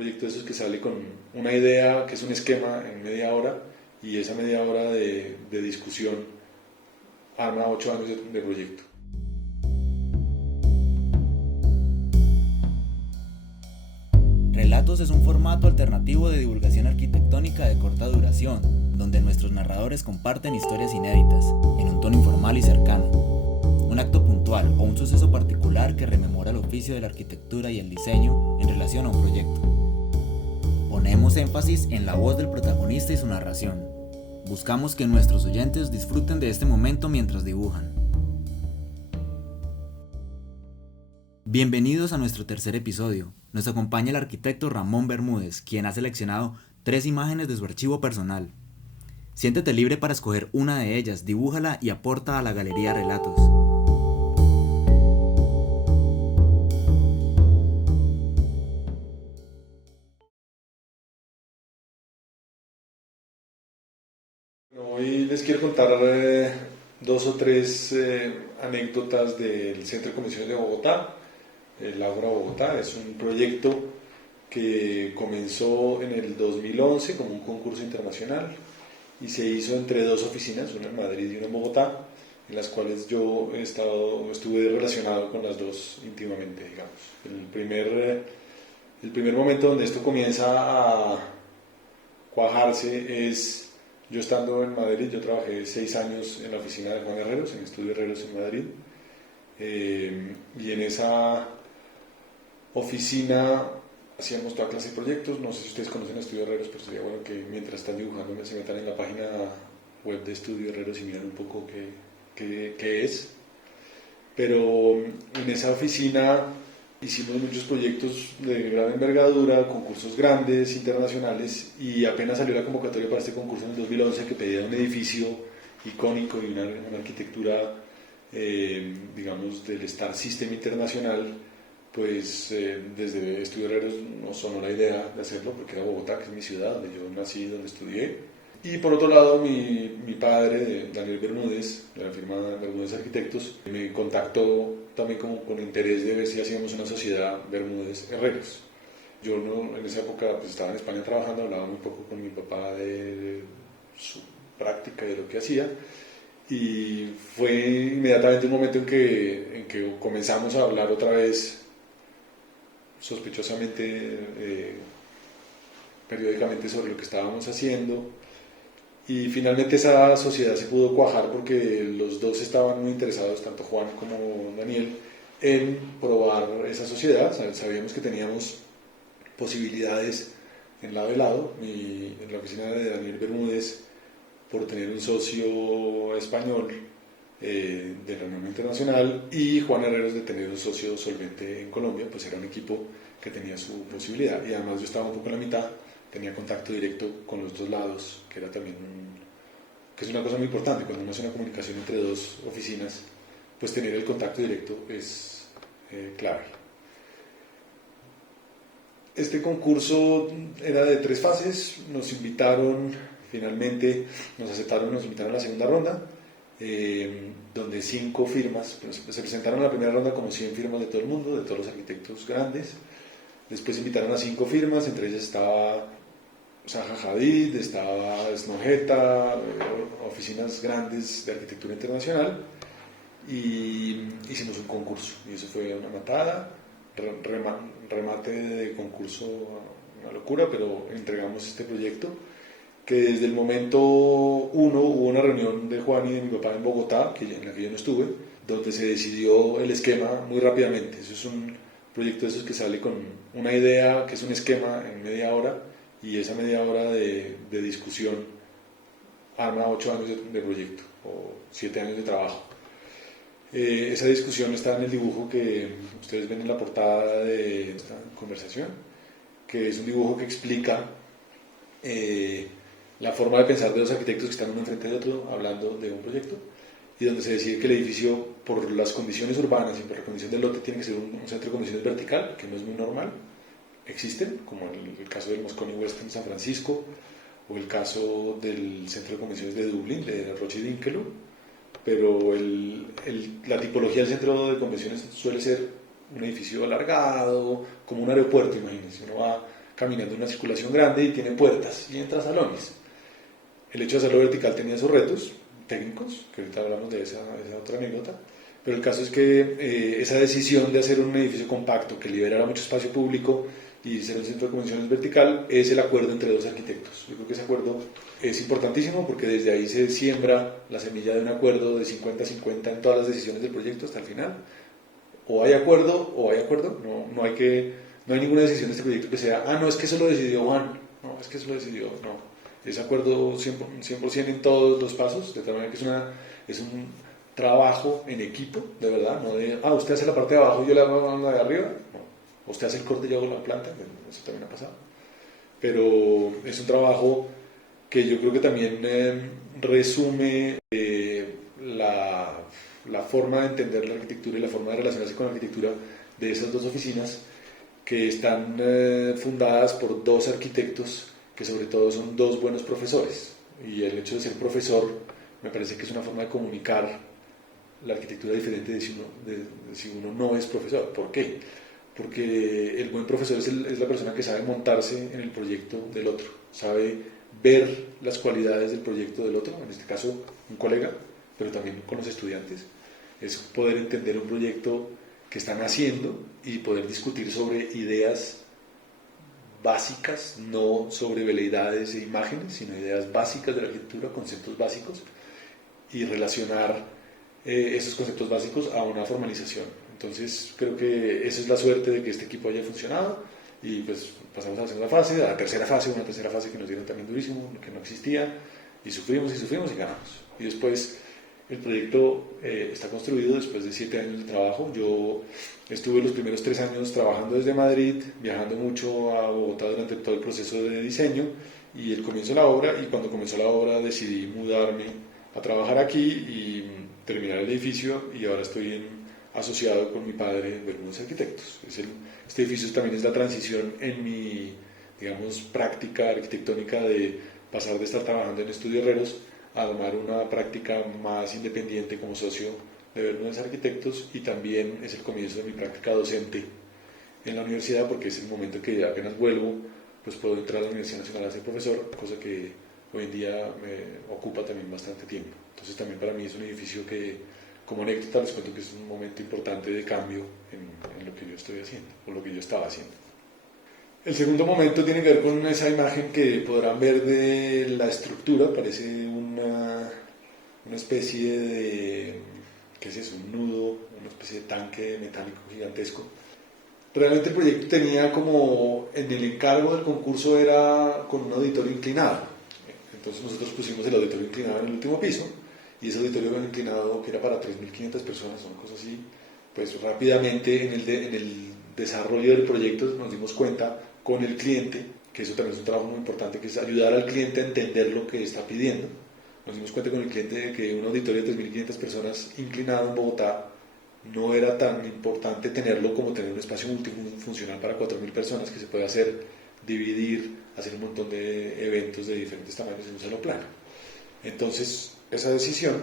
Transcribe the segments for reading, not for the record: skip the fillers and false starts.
proyecto de esos que sale con una idea que es un esquema en media hora y esa media hora de discusión arma 8 años de proyecto. Relatos es un formato alternativo de divulgación arquitectónica de corta duración, donde nuestros narradores comparten historias inéditas, en un tono informal y cercano. Un acto puntual o un suceso particular que rememora el oficio de la arquitectura y el diseño en relación a un proyecto. Ponemos énfasis en la voz del protagonista y su narración. Buscamos que nuestros oyentes disfruten de este momento mientras dibujan. Bienvenidos a nuestro tercer episodio. Nos acompaña el arquitecto Ramón Bermúdez, quien ha seleccionado 3 imágenes de su archivo personal. Siéntete libre para escoger una de ellas, dibújala y aporta a la galería Relatos. Hoy les quiero contar 2 o 3 anécdotas del Centro de Convenciones de Bogotá. El Ágora Bogotá es un proyecto que comenzó en el 2011 como un concurso internacional y se hizo entre 2 oficinas, una en Madrid y una en Bogotá, en las cuales yo estuve relacionado con las dos íntimamente, digamos. El primer momento donde esto comienza a cuajarse es yo estando en Madrid. Yo trabajé 6 años en la oficina de Juan Herreros, en Estudio Herreros en Madrid, y en esa oficina hacíamos toda clase de proyectos. No sé si ustedes conocen a Estudio Herreros, pero sería bueno que mientras están dibujando se metan en la página web de Estudio Herreros y miran un poco qué es. Pero en esa oficina hicimos muchos proyectos de gran envergadura, concursos grandes, internacionales, y apenas salió la convocatoria para este concurso en el 2011 que pedía un edificio icónico y una arquitectura, digamos, del Star System internacional. Pues desde Estudio Herreros nos sonó la idea de hacerlo porque era Bogotá, que es mi ciudad, donde yo nací, donde estudié. Y por otro lado, mi padre, Daniel Bermúdez, de la firma Bermúdez Arquitectos, me contactó también como con interés de ver si hacíamos una sociedad Bermúdez Herreros. Yo no, en esa época pues, estaba en España trabajando, hablaba muy poco con mi papá de su práctica y de lo que hacía. Y fue inmediatamente un momento en que comenzamos a hablar otra vez sospechosamente, periódicamente sobre lo que estábamos haciendo, y finalmente esa sociedad se pudo cuajar porque los dos estaban muy interesados, tanto Juan como Daniel, en probar esa sociedad. Sabíamos que teníamos posibilidades en lado y lado, en la oficina de Daniel Bermúdez por tener un socio español de renombre internacional, y Juan Herreros de tener un socio solvente en Colombia. Pues era un equipo que tenía su posibilidad, y además yo estaba un poco en la mitad, tenía contacto directo con los dos lados, que era también que es una cosa muy importante cuando uno hace una comunicación entre 2 oficinas, pues tener el contacto directo es clave. Este concurso era de 3 fases, nos invitaron, finalmente nos aceptaron, nos invitaron a la segunda ronda, donde 5 firmas, pues, se presentaron en la primera ronda como 100 firmas de todo el mundo, de todos los arquitectos grandes. Después invitaron a 5 firmas, entre ellas estaba Zaha Hadid, estaba Snojeta, oficinas grandes de arquitectura internacional, y hicimos un concurso, y eso fue una matada, remate de concurso, una locura, pero entregamos este proyecto que desde el momento 1 hubo una reunión de Juan y de mi papá en Bogotá, en la que yo no estuve, donde se decidió el esquema muy rápidamente. Eso es un proyecto de esos que sale con una idea que es un esquema en media hora, y esa media hora de discusión arma 8 años de proyecto o 7 años de trabajo. Esa discusión está en el dibujo que ustedes ven en la portada de esta conversación, que es un dibujo que explica la forma de pensar de 2 arquitectos que están uno enfrente de otro hablando de un proyecto, y donde se decide que el edificio, por las condiciones urbanas y por la condición del lote, tiene que ser un centro de convenciones vertical, que no es muy normal. Existen, como el caso del Moscone West en San Francisco, o el caso del centro de convenciones de Dublín, de Roche Dinkelo, pero la tipología del centro de convenciones suele ser un edificio alargado, como un aeropuerto, imagínense. Uno va caminando en una circulación grande y tiene puertas y entra a salones. El hecho de hacerlo vertical tenía sus retos técnicos, que ahorita hablamos de esa otra anécdota, pero el caso es que esa decisión de hacer un edificio compacto que liberara mucho espacio público y ser un centro de convenciones vertical es el acuerdo entre dos arquitectos. Yo creo que ese acuerdo es importantísimo porque desde ahí se siembra la semilla de un acuerdo de 50-50 en todas las decisiones del proyecto hasta el final. O hay acuerdo, no hay ninguna decisión de este proyecto que sea, no, es que eso lo decidió Juan, no, es que eso lo decidió, no. Es acuerdo 100% en todos los pasos, de tal manera que es un trabajo en equipo, de verdad, no de, usted hace la parte de abajo y yo le hago la de arriba, no. Usted hace el corte y yo hago la planta, eso también ha pasado. Pero es un trabajo que yo creo que también resume la forma de entender la arquitectura y la forma de relacionarse con la arquitectura de esas dos oficinas que están fundadas por dos arquitectos que sobre todo son dos buenos profesores, y el hecho de ser profesor me parece que es una forma de comunicar la arquitectura diferente de si uno no es profesor. ¿Por qué? Porque el buen profesor es la persona que sabe montarse en el proyecto del otro, sabe ver las cualidades del proyecto del otro, en este caso un colega, pero también con los estudiantes, es poder entender un proyecto que están haciendo y poder discutir sobre ideas básicas, no sobre veleidades e imágenes, sino ideas básicas de la arquitectura, conceptos básicos, y relacionar esos conceptos básicos a una formalización. Entonces creo que esa es la suerte de que este equipo haya funcionado, y pues pasamos a la segunda fase, a la tercera fase, una tercera fase que nos dieron también durísimo, que no existía, y sufrimos y ganamos. Y después el proyecto está construido después de 7 años de trabajo. Yo estuve los primeros 3 años trabajando desde Madrid, viajando mucho a Bogotá durante todo el proceso de diseño y el comienzo de la obra, y cuando comenzó la obra decidí mudarme a trabajar aquí y terminar el edificio, y ahora estoy asociado con mi padre, Bermúdez Arquitectos. Este edificio también es la transición en mi, digamos, práctica arquitectónica de pasar de estar trabajando en Estudio Herreros a tomar una práctica más independiente como socio de Bermúdez Arquitectos, y también es el comienzo de mi práctica docente en la universidad, porque es el momento en que apenas vuelvo, pues puedo entrar a la Universidad Nacional a ser profesor, cosa que hoy en día me ocupa también bastante tiempo. Entonces también para mí es un edificio que, como anécdota, les cuento que es un momento importante de cambio en lo que yo estoy haciendo, o lo que yo estaba haciendo. El segundo momento tiene que ver con esa imagen que podrán ver de la estructura. Parece una especie de, ¿qué es eso? Un nudo, una especie de tanque metálico gigantesco. Realmente el proyecto tenía como, en el encargo del concurso era con un auditorio inclinado. Entonces nosotros pusimos el auditorio inclinado en el último piso, y ese auditorio inclinado, que era para 3.500 personas, una cosa así, pues rápidamente en el desarrollo del proyecto nos dimos cuenta con el cliente, que eso también es un trabajo muy importante, que es ayudar al cliente a entender lo que está pidiendo. Nos dimos cuenta con el cliente de que un auditorio de 3.500 personas inclinado en Bogotá no era tan importante tenerlo como tener un espacio multifuncional para 4.000 personas, que se puede hacer, dividir, hacer un montón de eventos de diferentes tamaños en un solo plano. Entonces esa decisión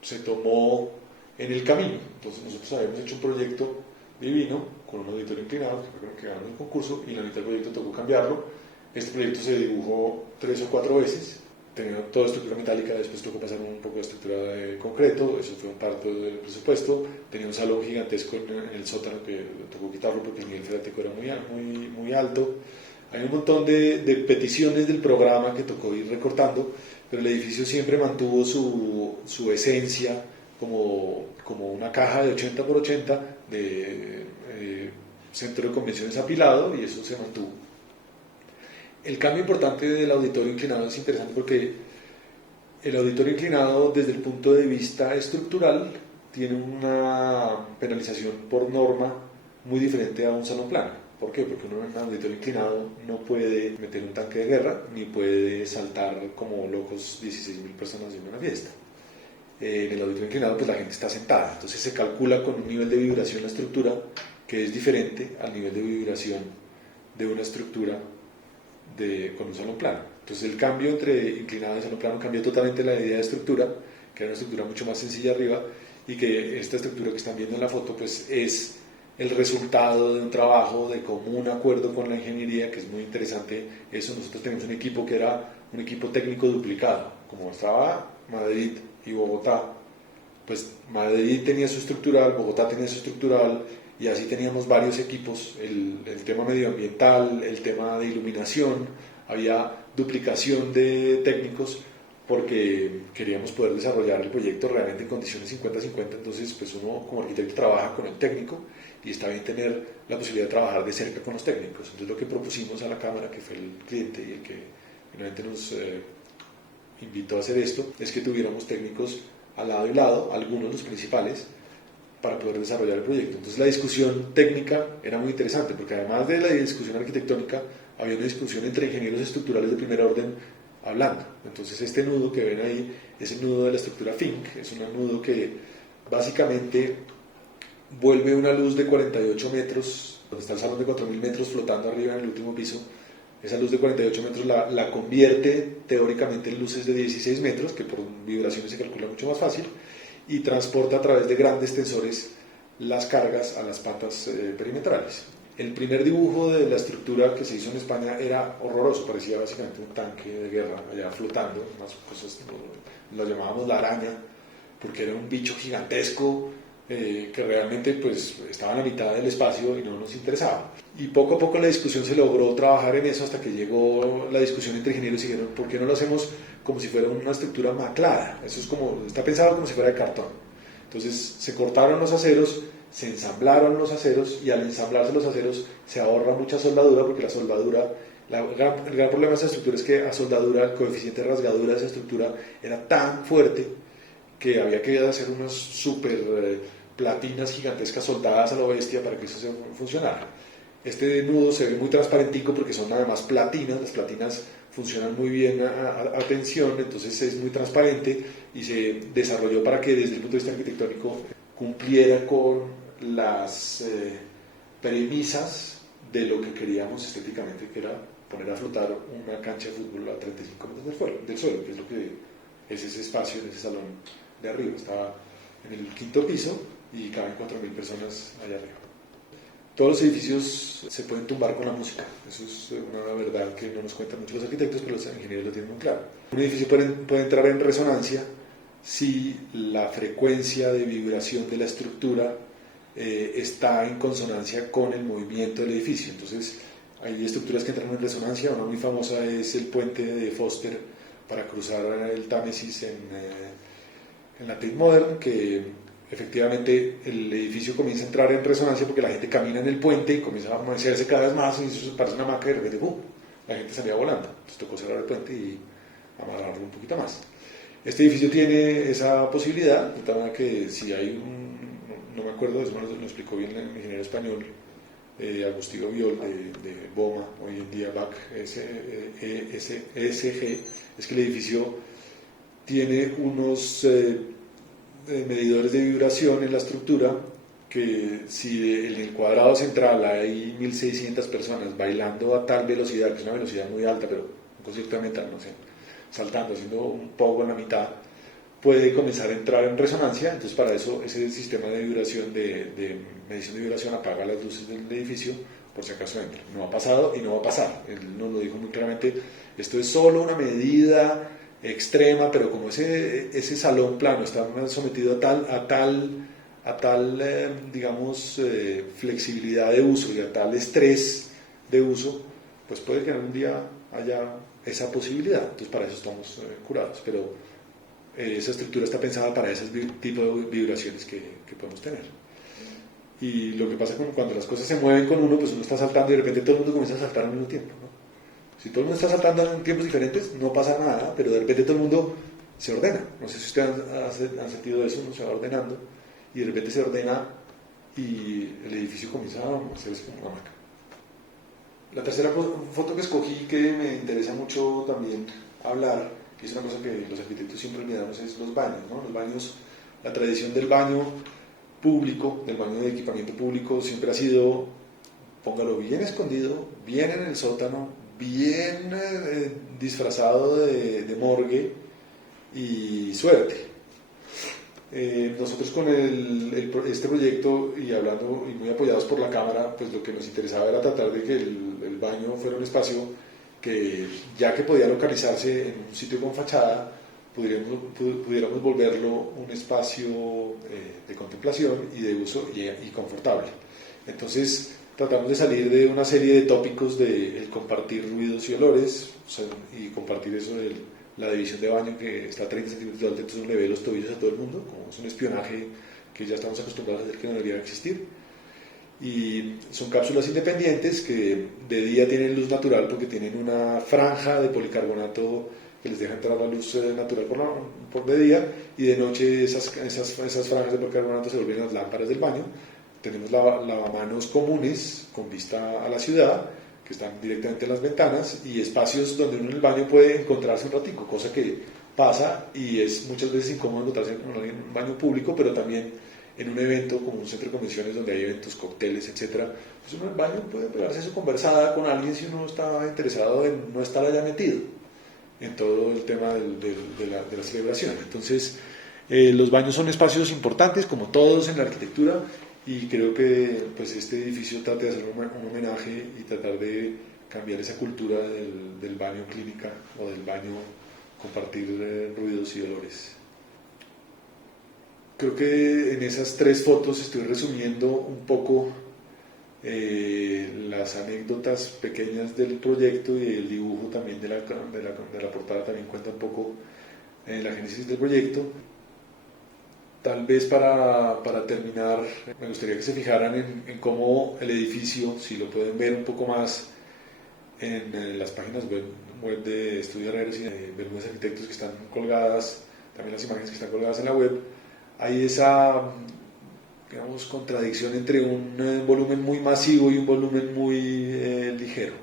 se tomó en el camino. Entonces nosotros habíamos hecho un proyecto divino con un auditorio inclinado que fue que ganamos el concurso, y la mitad del proyecto tocó cambiarlo. Este proyecto se dibujó 3 o 4 veces, tenía toda estructura metálica, después tocó pasar un poco de estructura de concreto, eso fue un parto del presupuesto. Tenía un salón gigantesco en el sótano que tocó quitarlo porque el nivel freático era muy alto. Hay un montón de peticiones del programa que tocó ir recortando, pero el edificio siempre mantuvo su esencia como una caja de 80 por 80 de centro de convenciones apilado, y eso se mantuvo. El cambio importante del auditorio inclinado es interesante porque el auditorio inclinado, desde el punto de vista estructural, tiene una penalización por norma muy diferente a un salón plano. ¿Por qué? Porque uno en un auditorio inclinado no puede meter un tanque de guerra, ni puede saltar como locos 16.000 personas en una fiesta. En el auditorio inclinado pues la gente está sentada, entonces se calcula con un nivel de vibración la estructura que es diferente al nivel de vibración de una estructura con un salón plano. Entonces el cambio entre inclinado y salón plano cambió totalmente la idea de estructura, que era una estructura mucho más sencilla arriba, y que esta estructura que están viendo en la foto pues es el resultado de un trabajo de común acuerdo con la ingeniería, que es muy interesante. Eso, nosotros teníamos un equipo que era un equipo técnico duplicado, como estaba Madrid y Bogotá, pues Madrid tenía su estructural, Bogotá tenía su estructural, y así teníamos varios equipos, el tema medioambiental, el tema de iluminación, había duplicación de técnicos porque queríamos poder desarrollar el proyecto realmente en condiciones 50-50, entonces pues uno como arquitecto trabaja con el técnico y está bien tener la posibilidad de trabajar de cerca con los técnicos. Entonces lo que propusimos a la Cámara, que fue el cliente y el que finalmente nos invitó a hacer esto, es que tuviéramos técnicos al lado y lado, algunos los principales, para poder desarrollar el proyecto. Entonces la discusión técnica era muy interesante, porque además de la discusión arquitectónica, había una discusión entre ingenieros estructurales de primer orden hablando. Entonces este nudo que ven ahí es el nudo de la estructura FINC, es un nudo que básicamente vuelve una luz de 48 metros, donde está el salón de 4.000 metros flotando arriba en el último piso. Esa luz de 48 metros la convierte teóricamente en luces de 16 metros, que por vibraciones se calcula mucho más fácil, y transporta a través de grandes tensores las cargas a las patas perimetrales. El primer dibujo de la estructura que se hizo en España era horroroso, parecía básicamente un tanque de guerra allá flotando, unas cosas, lo llamábamos la araña, porque era un bicho gigantesco que realmente pues estaba en la mitad del espacio y no nos interesaba. Y poco a poco la discusión se logró trabajar en eso hasta que llegó la discusión entre ingenieros y dijeron, ¿por qué no lo hacemos como si fuera una estructura maclada? Eso es como, está pensado como si fuera de cartón. Entonces se cortaron los aceros, se ensamblaron los aceros y al ensamblarse los aceros se ahorra mucha soldadura, porque la soldadura, el gran problema de esa estructura es que a soldadura el coeficiente de rasgadura de esa estructura era tan fuerte que había que hacer unas super platinas gigantescas soldadas a la bestia para que eso funcionara. Este nudo se ve muy transparentico porque son además platinas, las platinas funcionan muy bien a tensión, entonces es muy transparente y se desarrolló para que desde el punto de vista arquitectónico cumpliera con las premisas de lo que queríamos estéticamente, que era poner a flotar una cancha de fútbol a 35 metros del suelo, que es lo que es ese espacio en ese salón de arriba. Estaba en el quinto piso y caben 4.000 personas allá arriba. Todos los edificios se pueden tumbar con la música, eso es una verdad que no nos cuentan mucho los arquitectos, pero los ingenieros lo tienen muy claro. Un edificio puede entrar en resonancia si la frecuencia de vibración de la estructura está en consonancia con el movimiento del edificio. Entonces hay estructuras que entran en resonancia, una muy famosa es el puente de Foster para cruzar el Támesis en la Tate Modern, que efectivamente el edificio comienza a entrar en resonancia porque la gente camina en el puente y comienza a moverse cada vez más y eso parece una hamaca y de repente la gente salía volando. Entonces tocó cerrar el puente y amarrarlo un poquito más. Este edificio tiene esa posibilidad, de tal manera que si hay no me acuerdo, eso lo explicó bien el ingeniero español Agustín Obiol de BOMA, hoy en día BAC ESG, es que el edificio tiene unos medidores de vibración en la estructura que si en el cuadrado central hay 1.600 personas bailando a tal velocidad, que es una velocidad muy alta, pero un concierto de metal, no sé, saltando, haciendo un poco en la mitad, puede comenzar a entrar en resonancia. Entonces para eso ese sistema de vibración, de medición de vibración, apaga las luces del edificio por si acaso entra. No ha pasado y no va a pasar, él nos lo dijo muy claramente, esto es solo una medida extrema, pero como ese salón plano está sometido a tal digamos flexibilidad de uso y a tal estrés de uso, pues puede que algún día haya esa posibilidad. Entonces para eso estamos curados, pero esa estructura está pensada para ese tipo de vibraciones que podemos tener. Y lo que pasa cuando las cosas se mueven con uno, pues uno está saltando y de repente todo el mundo comienza a saltar al mismo tiempo, ¿no? Si todo el mundo está saltando en tiempos diferentes, no pasa nada, pero de repente todo el mundo se ordena. No sé si ustedes han sentido eso, uno se va ordenando y de repente se ordena y el edificio comienza a hacerse como una hamaca. La tercera foto que escogí, que me interesa mucho también hablar, que es una cosa que los arquitectos siempre olvidamos, es los baños, ¿no? Los baños, la tradición del baño público, del baño de equipamiento público, siempre ha sido, póngalo bien escondido, bien en el sótano, bien disfrazado de morgue y suerte. Nosotros con este proyecto y hablando y muy apoyados por la Cámara, pues lo que nos interesaba era tratar de que el baño fuera un espacio que, ya que podía localizarse en un sitio con fachada, pudiéramos volverlo un espacio de contemplación y de uso y confortable. Entonces tratamos de salir de una serie de tópicos de el compartir ruidos y olores, o sea, y compartir eso de la división de baño que está a 30 centímetros de alto, entonces uno le ve los tobillos a todo el mundo, como es un espionaje que ya estamos acostumbrados a hacer, que no debería existir. Y son cápsulas independientes que de día tienen luz natural porque tienen una franja de policarbonato que les deja entrar la luz natural por de día, y de noche esas franjas de policarbonato se vuelven las lámparas del baño. Tenemos lavamanos comunes con vista a la ciudad que están directamente en las ventanas, y espacios donde uno en el baño puede encontrarse un ratico, cosa que pasa y es muchas veces incómodo encontrarse en un baño público, pero también en un evento como un centro de convenciones donde hay eventos, cócteles, etcétera. Pues uno en el baño puede pegarse su conversada con alguien si uno está interesado en no estar allá metido en todo el tema de la celebración. Entonces, los baños son espacios importantes, como todos en la arquitectura, y creo que pues este edificio trata de hacer un homenaje y tratar de cambiar esa cultura del baño clínica o del baño compartir ruidos y olores. Creo que en esas 3 fotos estoy resumiendo un poco las anécdotas pequeñas del proyecto, y el dibujo también de la portada también cuenta un poco la génesis del proyecto. Tal vez para terminar, me gustaría que se fijaran en cómo el edificio, si lo pueden ver un poco más en las páginas web de Estudio Herreros y de Bermúdez Arquitectos que están colgadas, también las imágenes que están colgadas en la web, hay esa, digamos, contradicción entre un volumen muy masivo y un volumen muy ligero.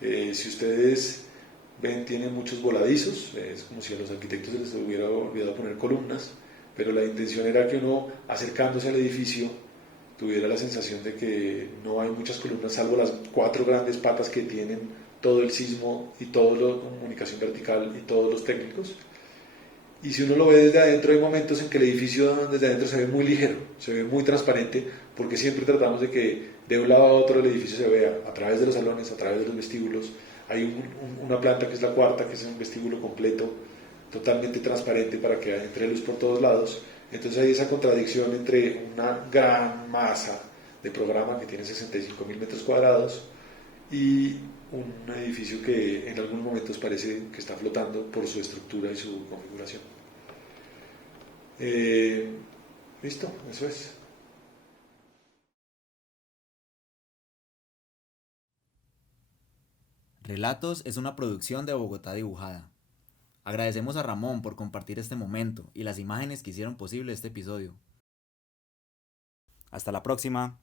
Si ustedes ven, tiene muchos voladizos, es como si a los arquitectos se les hubiera olvidado poner columnas, pero la intención era que uno, acercándose al edificio, tuviera la sensación de que no hay muchas columnas, salvo las 4 grandes patas que tienen todo el sismo y toda la comunicación vertical y todos los técnicos. Y si uno lo ve desde adentro, hay momentos en que el edificio desde adentro se ve muy ligero, se ve muy transparente, porque siempre tratamos de que de un lado a otro el edificio se vea a través de los salones, a través de los vestíbulos. Hay una planta que es la cuarta, que es un vestíbulo completo, totalmente transparente para que entre luz por todos lados. Entonces hay esa contradicción entre una gran masa de programa que tiene 65.000 metros cuadrados y un edificio que en algunos momentos parece que está flotando por su estructura y su configuración. Listo, eso es. Relatos es una producción de Bogotá Dibujada. Agradecemos a Ramón por compartir este momento y las imágenes que hicieron posible este episodio. Hasta la próxima.